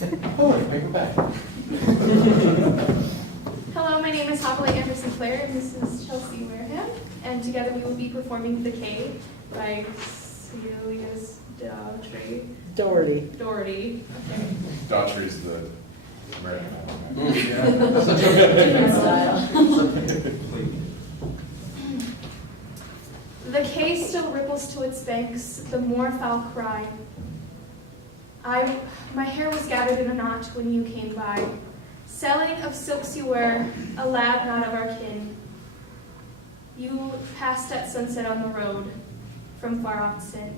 Oh, make it back. Hello, my name is Chavilah Clare, and this is Chelsea Wareham, and together we will be performing The K by Celia's Doherty. Doherty. Okay. Daughtry's the American one. Different style. The K still ripples to its banks, the moorfowl cry. My hair was gathered in a knot when you came by, selling of silks you were, a lad not of our kin. You passed at sunset on the road from far off sin.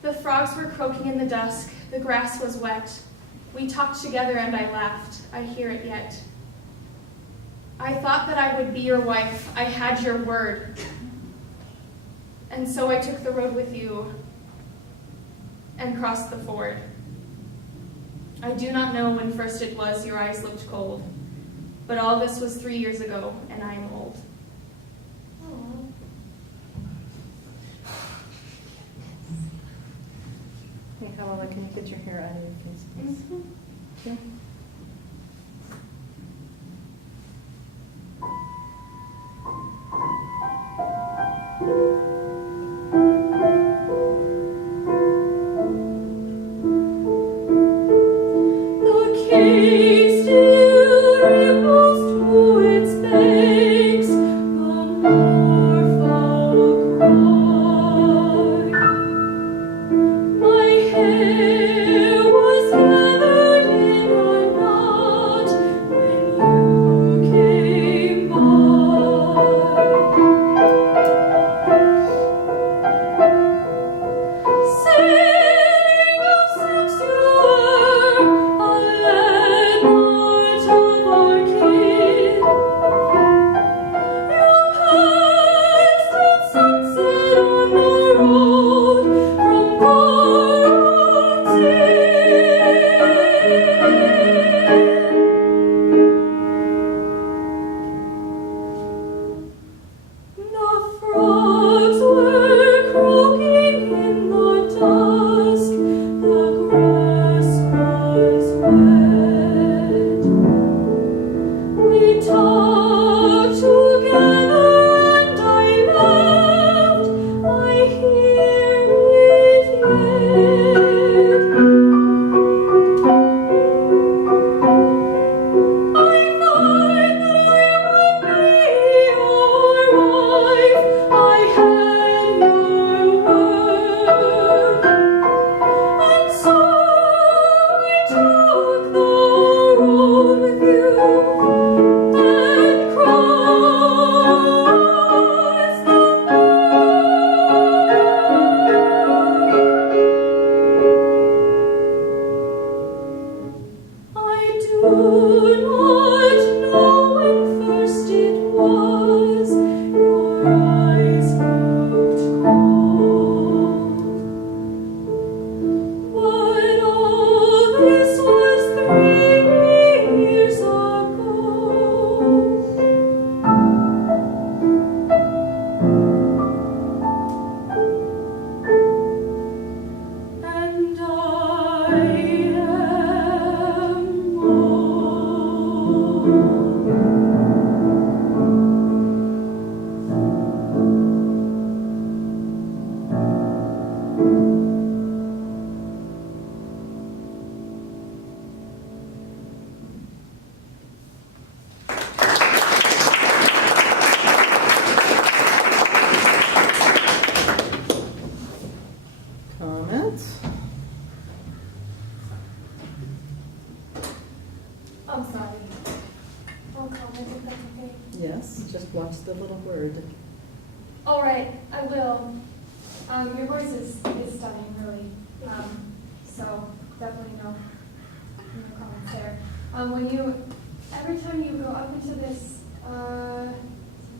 The frogs were croaking in the dusk, the grass was wet. We talked together and I laughed, I hear it yet. I thought that I would be your wife, I had your word. And so I took the road with you and crossed the ford. I do not know when first it was your eyes looked cold, but all this was 3 years ago, and I am old. Hey, Chavilah, can you get your hair out of your face, please? Okay. The K still ripples to its banks, the moorfowl cry. My hair was gathered in a knot when you came by. Sailing of silks you were, a lad not of our kin. You passed at sunset on the road from far off sin. The frogs were croaking in the dusk, the grass was wet. We talked together and I laughed, I hear it yet. I thought that I would be your wife, I had your word. And so I took the road with you and crossed the I do not know when first it was your eyes looked cold, but all this was 3 years ago. And I am old. Comments? I'm sorry. I'll comment if that's okay. Yes, just watch the little word. All right, I will. Your voice is stunning, really. So definitely no comments there. Every time you go up into this, da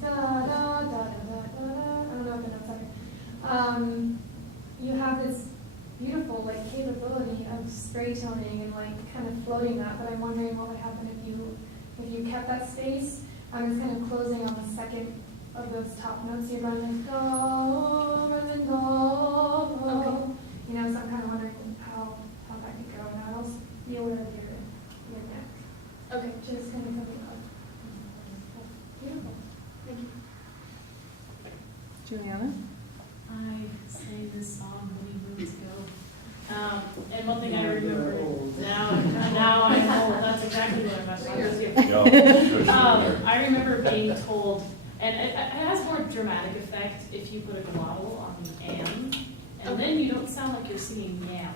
da da da da da, I don't know if the notes are. You have this beautiful capability of spray toning and kind of floating that, but I'm wondering what would happen if you kept that space. I'm just kind of closing on the second of those top notes. You're going like do, and then do. Okay. So I'm kind of wondering how just gonna come up. Beautiful. Thank you. Juliana? I sang this song many moons ago. And one thing I remember now I know that's exactly what I'm talking about. I remember being told, and it has more dramatic effect if you put a glottal on the and then you don't sound like you're singing yam.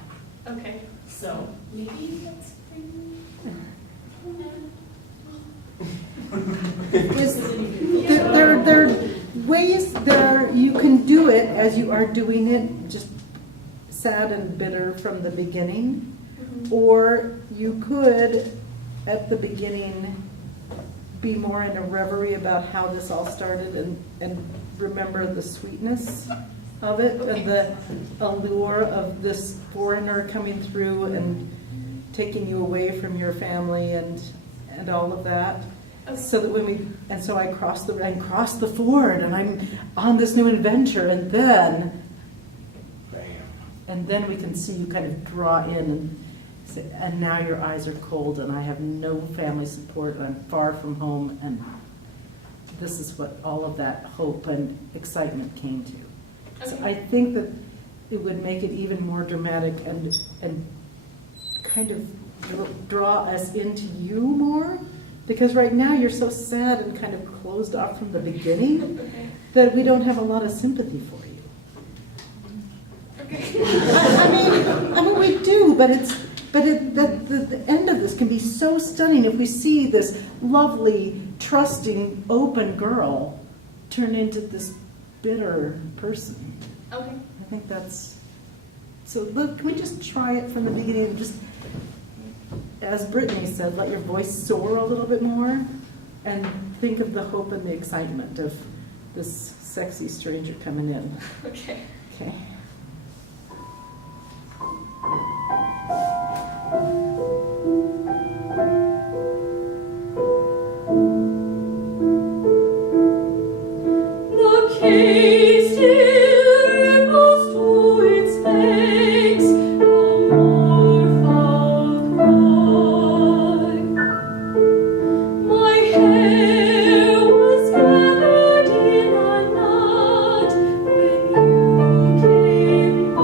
Okay. So maybe that's There are ways you can do it as you are doing it, just sad and bitter from the beginning, or you could, at the beginning, be more in a reverie about how this all started and remember the sweetness of it and the allure of this foreigner coming through and taking you away from your family and all of that. So that so I crossed the ford and I'm on this new adventure, and then we can see you kind of draw in and say, and now your eyes are cold and I have no family support and I'm far from home, and this is what all of that hope and excitement came to. So I think that it would make it even more dramatic and kind of draw us into you more. Because right now you're so sad and kind of closed off from the beginning that we don't have a lot of sympathy for you. Okay. I mean we do, but the end of this can be so stunning if we see this lovely, trusting, open girl turn into this bitter person. Okay. I think that's so. Look, can we just try it from the beginning and just, as Brittany said, let your voice soar a little bit more and think of the hope and the excitement of this sexy stranger coming in. Okay. Okay. the case still ripples to its banks, a mournful cry. My hair was gathered in a knot when you came by.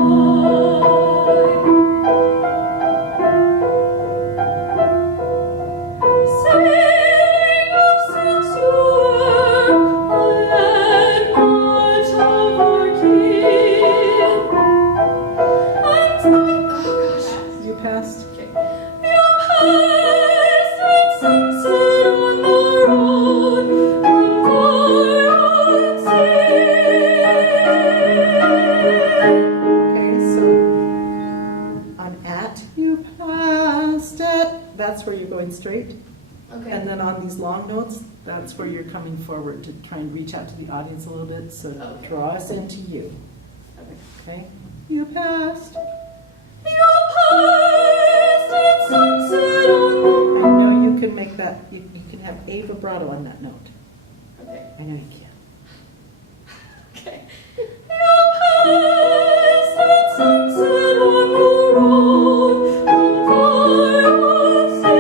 Sailing of silks you were, I had much of our kin. You passed. You passed at sunset on the road from far Okay, so on at you passed at, that's where you're going straight. Okay. And then on these long notes, that's where you're coming forward to try and reach out to the audience a little bit, so Okay. draw us into you. Okay. Okay? You passed. You passed at sunset on I know you can make that, you can have a vibrato on that note. Okay. I know you can. Okay. You passed at sunset on the road from far sea.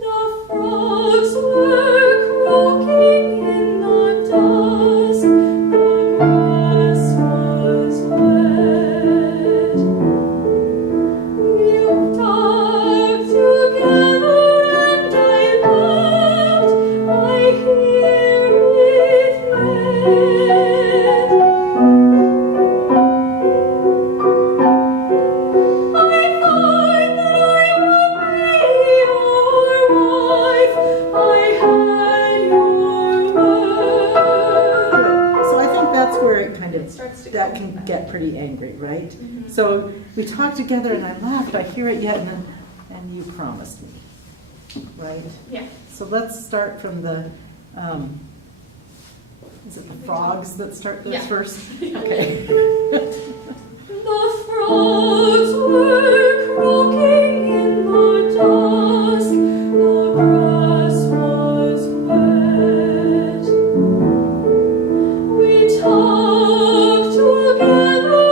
The frogs were croaking in the dusk, the grass was wet. You talked together and I laughed, I hear it yet. I find that I would be your wife, I had your word. So I think that's where it kind It of, starts to that go. can get pretty angry, right? Mhm. So we talked together and I laughed, I hear it yet, and you promised me, right? Yeah. So let's start from the, is it the frogs that start this Yeah. first? Okay. The frogs were croaking in the dusk, the grass was wet. We talked together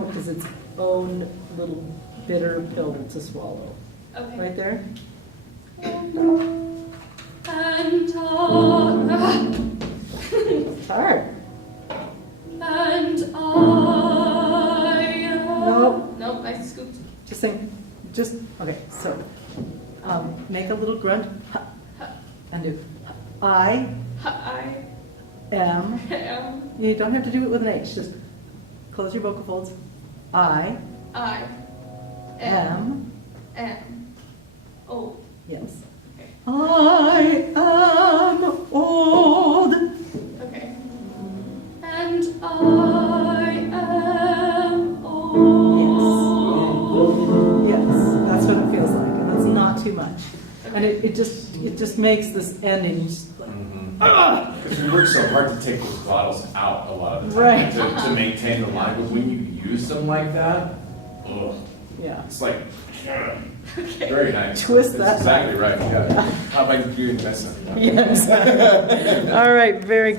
note is its own little bitter pill to swallow. Okay. Right there? And It's hard. and Nope. Nope, I scooped. Just sing. Just, okay, so, make a little grunt, and do, I I am, am. you don't have to do it with an H, just close your vocal folds. I am, old. yes. Okay. I am old. Okay. And I am old. Yes, that's what it feels like, and it's not too much. And it just makes this ending just like, Because we work so hard to take those bottles out a lot of the time. Right. To maintain the line, but when you use them like that, ugh, yeah. it's like, very nice. Twist That's that. exactly right, yeah. How about you doing this? Yes. All right, very good.